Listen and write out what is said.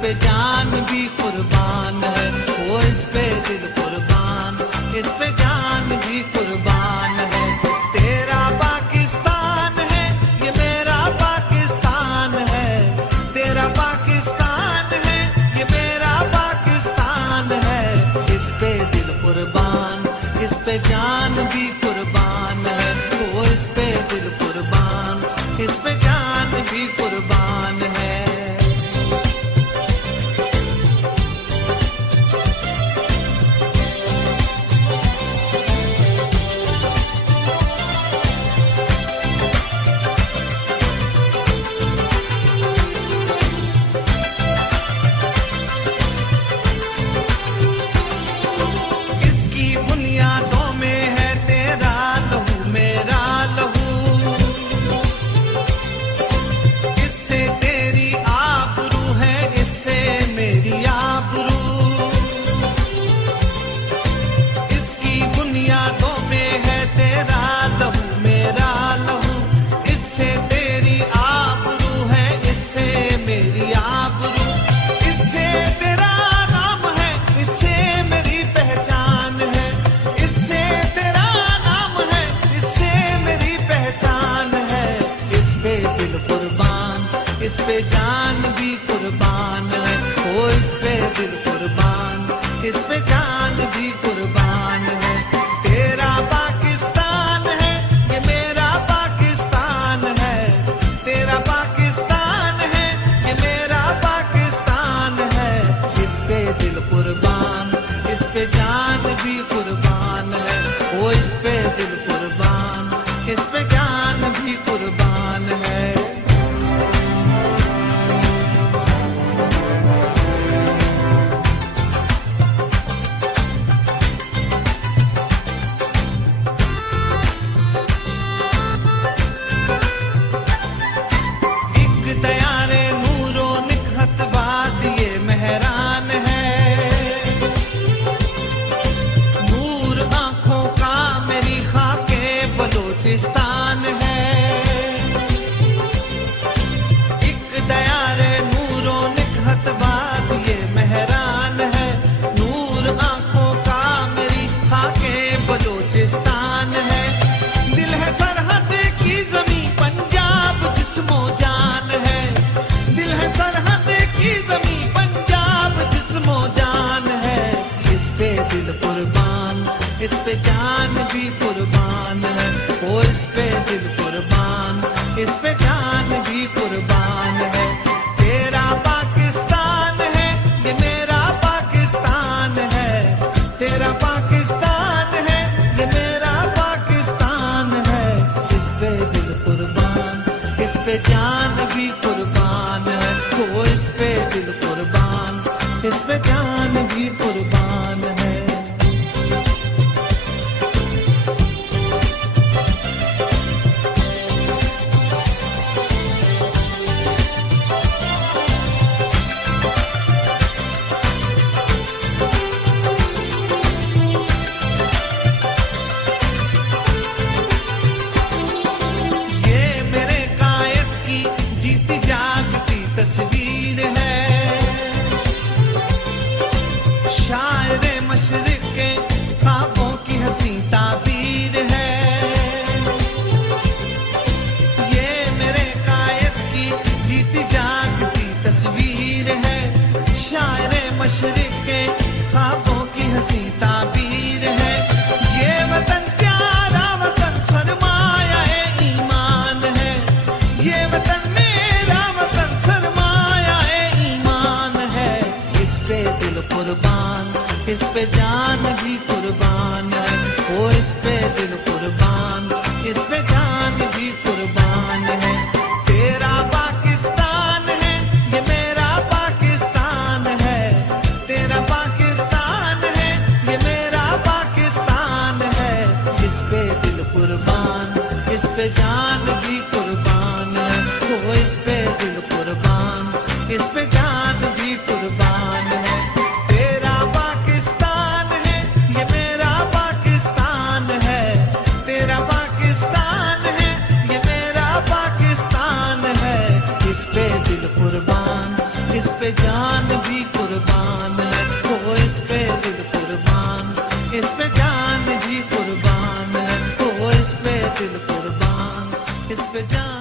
पे जान भी कुर्बान है, वो इस पे दिल कुर्बान, इस पे जान भी कुर्बान है। तेरा पाकिस्तान है, ये मेरा पाकिस्तान है, तेरा पाकिस्तान है, ये मेरा पाकिस्तान है। इस पे दिल कुर्बान, इस पे जान भी कुर्बान है, वो इस पे दिल कुर्बान, इस पे जान भी कुर्बान है। इस पे जान भी कुर्बान है, ओ इस पे दिल कुर्बान, इस पे जान भी कुर्बान है। तेरा पाकिस्तान है, ये मेरा पाकिस्तान है, तेरा पाकिस्तान है, ये मेरा पाकिस्तान है। इस पे दिल कुर्बान, इस पे जान भी कुर्बान है, ओ इस पे दिल कुर्बान, इस पे जान भी कुर्बान है। बलूचिस्तान है एक दयारे नूरो निकहत बाद ये मेहरान है। नूर आंखों का मेरी खाके बलूचिस्तान है। दिल है सरहद की जमी पंजाब जिस्मो जान है, दिल है सरहद की जमी पंजाब जिस्मो जान है। इस पे दिल कुर्बान, इस पे जान भी कुर्बान है, ओ इस पे दिल कुर्बान, इस पे जान भी कुर्बान है। तेरा पाकिस्तान है, ये मेरा पाकिस्तान है, तेरा पाकिस्तान है, ये मेरा पाकिस्तान है। इस पे दिल कुर्बान, इस पे जान भी कुर्बान है, ओ इस पे दिल कुर्बान, इस पे जान भी कुर्बान है। तस्वीर है शायर मशरिक के ख्वाबों की हंसी ताबीर है। ये मेरे कायद की जीती जागती तस्वीर है, शायर मशरिक के ख्वाबों की हंसी ताबीर है। ये वतन प्यारा वतन सरमाया ईमान है, ये वतन मेरा वतन सरमाया ईमान है। इस पे दिल कुर्बान, इस पे जान भी कुर्बान है, ओ इस पे दिल कुर्बान, इस पे जान भी कुर्बान है। तेरा पाकिस्तान है, ये मेरा पाकिस्तान है, तेरा पाकिस्तान है, ये मेरा पाकिस्तान है। इस पे दिल कुर्बान, इस पे जान भी कुर्बान है, ओ इस पे दिल कुर्बान, इस पे जान भी कुर्बान है। तेरा पाकिस्तान है, ये मेरा पाकिस्तान है, तेरा पाकिस्तान पे जान